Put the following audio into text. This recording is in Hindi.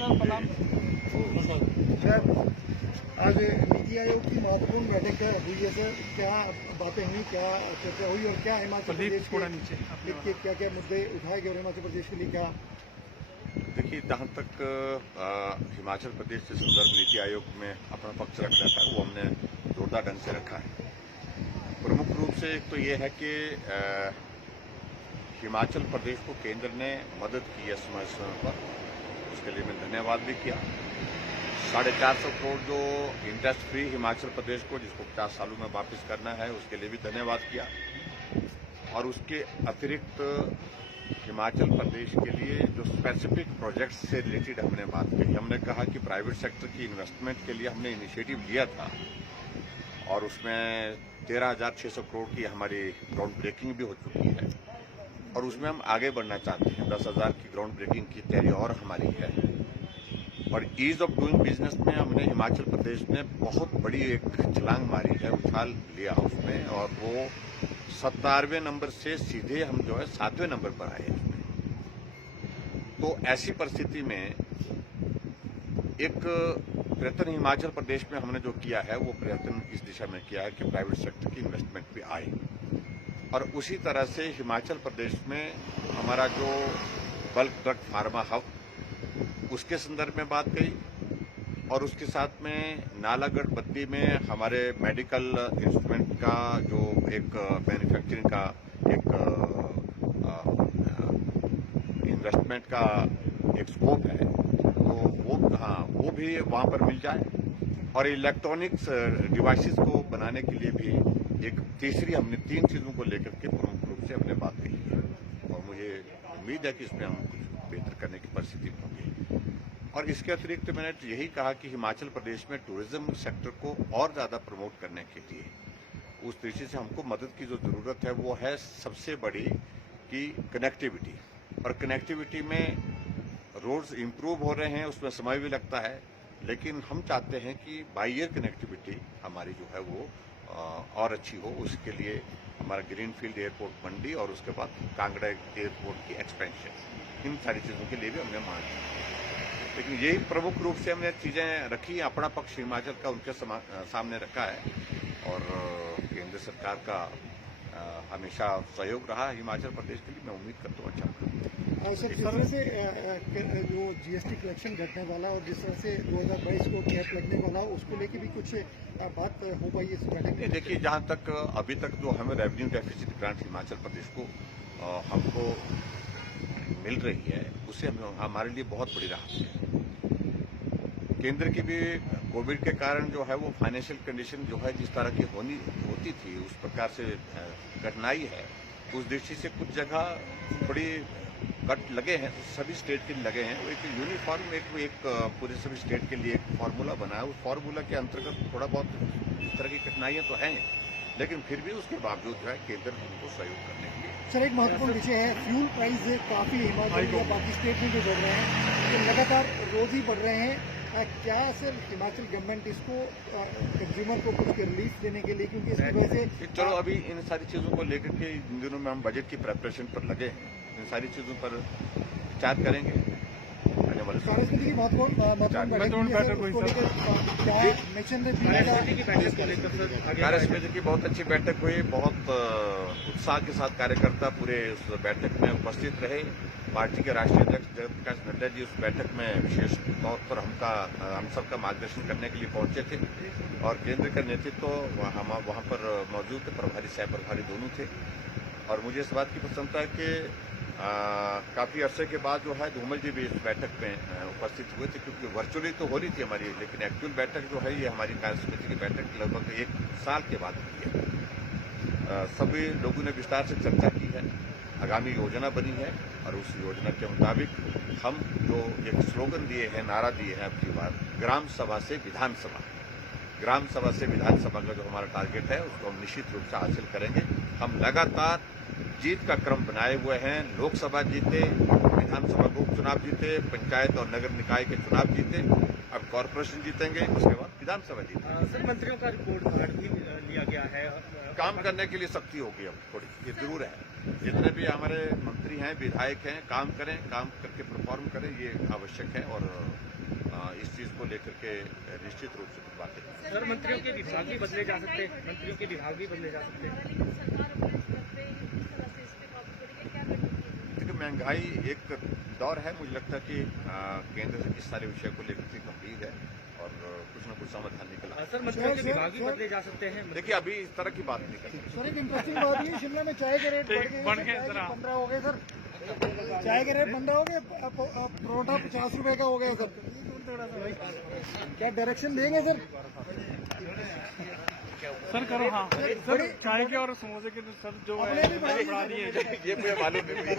सर, आज नीति आयोग की महत्वपूर्ण बैठक हुई है सर, क्या बातें हुई, क्या चर्चा हुई और क्या हिमाचल प्रदेश के क्या क्या मुद्दे उठाए गए और हिमाचल प्रदेश के लिए क्या? देखिए, जहाँ तक हिमाचल प्रदेश के संदर्भ नीति आयोग में अपना पक्ष रख रहा था वो हमने जोरदार ढंग से रखा है। प्रमुख रूप से एक तो ये है कि हिमाचल प्रदेश को केंद्र ने मदद की है समय समय पर, उसके लिए मैं धन्यवाद भी किया। 450 करोड़ जो इंटरेस्ट फ्री हिमाचल प्रदेश को, जिसको 50 सालों में वापस करना है, उसके लिए भी धन्यवाद किया। और उसके अतिरिक्त हिमाचल प्रदेश के लिए जो स्पेसिफिक प्रोजेक्ट्स से रिलेटेड हमने बात की, हमने कहा कि प्राइवेट सेक्टर की इन्वेस्टमेंट के लिए हमने इनिशिएटिव लिया था और उसमें 13,600 करोड़ की हमारी ग्राउंड ब्रेकिंग भी हो चुकी है और उसमें हम आगे बढ़ना चाहते हैं। 10,000 की ग्राउंड ब्रेकिंग की तैयारी और हमारी है। और ईज ऑफ डूइंग बिजनेस में हमने हिमाचल प्रदेश ने बहुत बड़ी एक छलांग मारी है, उछाल लिया उसमें, और वो 17वें नंबर से सीधे हम जो है 7वें नंबर पर आए हैं। तो ऐसी परिस्थिति में एक प्रयत्न हिमाचल प्रदेश में हमने जो किया है वो प्रयत्न इस दिशा में किया है कि प्राइवेट सेक्टर की इन्वेस्टमेंट भी आए। और उसी तरह से हिमाचल प्रदेश में हमारा जो बल्क ड्रग फार्मा हब, उसके संदर्भ में बात कही और उसके साथ में नालागढ़ बद्दी में हमारे मेडिकल इंस्ट्रूमेंट का जो एक मैन्युफैक्चरिंग का एक इन्वेस्टमेंट का एक स्कोप है, तो वो भी वहां पर मिल जाए। और इलेक्ट्रॉनिक्स डिवाइसेस को बनाने के लिए भी एक तीसरी हमने 3 चीजों को लेकर के प्रमुख रूप से हमने बात कही है और मुझे उम्मीद है कि इसमें हम कुछ बेहतर करने की परिस्थिति होगी। और इसके अतिरिक्त मैंने यही कहा कि हिमाचल प्रदेश में टूरिज्म सेक्टर को और ज्यादा प्रमोट करने के लिए उस दृष्टि से हमको मदद की जो जरूरत है वो है सबसे बड़ी कि कनेक्टिविटी। और कनेक्टिविटी में रोड्स इंप्रूव हो रहे हैं, उसमें समय भी लगता है, लेकिन हम चाहते हैं कि बाई एयर कनेक्टिविटी हमारी जो है वो और अच्छी हो। उसके लिए हमारा ग्रीनफील्ड एयरपोर्ट मंडी और उसके बाद कांगड़ा एयरपोर्ट की एक्सपेंशन, इन सारी चीजों के लिए भी हमने मांग की। लेकिन यही प्रमुख रूप से हमने चीजें रखी, अपना पक्ष हिमाचल का उनके सामने रखा है और केंद्र सरकार का हमेशा सहयोग रहा हिमाचल प्रदेश के लिए। मैं उम्मीद करता हूँ अच्छा। सर, जिस तरह से जो जीएसटी कलेक्शन घटने वाला और जिस तरह से 2022 को कैप लगने वाला, उसको लेके भी कुछ बात हो पाई इस बैठक में? देखिए, जहाँ तक अभी तक जो हमें revenue deficit grant Himachal Pradesh को हमको मिल रही है, उससे हमारे लिए बहुत बड़ी राहत है। केंद्र की भी कोविड के कारण जो है वो फाइनेंशियल कंडीशन जो है जिस तरह की होती थी उस प्रकार से कठिनाई है। उस दृष्टि से कुछ जगह बड़ी कट लगे हैं, सभी स्टेट के लिए लगे हैं। एक यूनिफॉर्म एक पूरे सभी स्टेट के लिए एक फार्मूला बना है। उस फार्मूला के अंतर्गत थोड़ा बहुत इस तरह की कठिनाइयां तो हैं, लेकिन फिर भी उसके बावजूद जो है केंद्र हमको सहयोग करने के लिए। सर, एक महत्वपूर्ण विषय है, फ्यूल प्राइस काफी हिमाचल या बाकी स्टेट में जो बढ़ रहे हैं, तो लगातार रोज ही बढ़ रहे हैं। क्या सर हिमाचल गवर्नमेंट इसको कंज्यूमर को कुछ रिलीफ देने के लिए, क्योंकि इसकी वजह से चलो अभी इन सारी चीजों को लेकर के इन दिनों में हम बजट की प्रिपरेशन पर लगे हैं, इन सारी चीजों पर विचार करेंगे आने वाले समय। कार्य समिति की बहुत अच्छी बैठक हुई, बहुत उत्साह के साथ कार्यकर्ता पूरे उस बैठक में उपस्थित रहे। पार्टी के राष्ट्रीय अध्यक्ष जगत प्रकाश नड्डा जी उस बैठक में विशेष तौर पर हम सबका मार्गदर्शन करने के लिए पहुंचे थे और केंद्र का नेतृत्व हम वहां पर मौजूद थे, प्रभारी सह प्रभारी दोनों थे। और मुझे इस बात की प्रसन्नता है कि काफी अरसे के बाद जो है धूमल जी भी इस बैठक में उपस्थित हुए थे, क्योंकि वर्चुअली तो हो रही थी हमारी, लेकिन एक्चुअल बैठक जो है ये हमारी कार्य समिति की बैठक लगभग 1 साल के बाद हुई है। सभी लोगों ने विस्तार से चर्चा की है, आगामी योजना बनी है और उस योजना के मुताबिक हम जो एक स्लोगन दिए हैं, नारा दिए हैं अब की बार, ग्राम सभा से विधानसभा, ग्राम सभा से विधानसभा का जो हमारा टारगेट है उसको हम निश्चित रूप से हासिल करेंगे। हम लगातार जीत का क्रम बनाए हुए हैं। लोकसभा जीते, विधानसभा को उपचुनाव जीते, पंचायत और नगर निकाय के चुनाव जीते, अब कॉर्पोरेशन जीतेंगे, उसके बाद विधानसभा जीतेंगे। सर, मंत्रियों का रिपोर्ट कार्ड भी लिया गया है, काम करने के लिए शक्ति होगी अब थोड़ी, ये जरूर है। जितने भी हमारे मंत्री हैं, विधायक हैं, काम करें, काम करके परफॉर्म करें, ये आवश्यक है और इस चीज को लेकर के निश्चित रूप से कुछ बातें करें। सर, मंत्रियों के विभाग भी बदले जा सकते हैं, मंत्रियों के विभाग भी बदले जा सकते हैं। देखिए, महंगाई एक दौर है, मुझे लगता है कि केंद्र इस सारे विषय को लेकर के गंभीर है और कुछ न कुछ समाधान निकला। सर, मंत्रियों के विभाग भी बदले जा सकते हैं। देखिए, अभी इस तरह की बात नहीं कर सकते। सर, एक इंटरेस्टिंग बात ये शिमला में चाय के रेट बढ़ गए, 15 हो गए सर। चाय के रेट 15 हो गए, परोठा 50 रुपए का हो गया सर। क्या डायरेक्शन देंगे सर? सर करो। हाँ सर, चाय के और समोसे के सर जो अपने भी बढ़ा दिए। ये मुझे मालूम नहीं।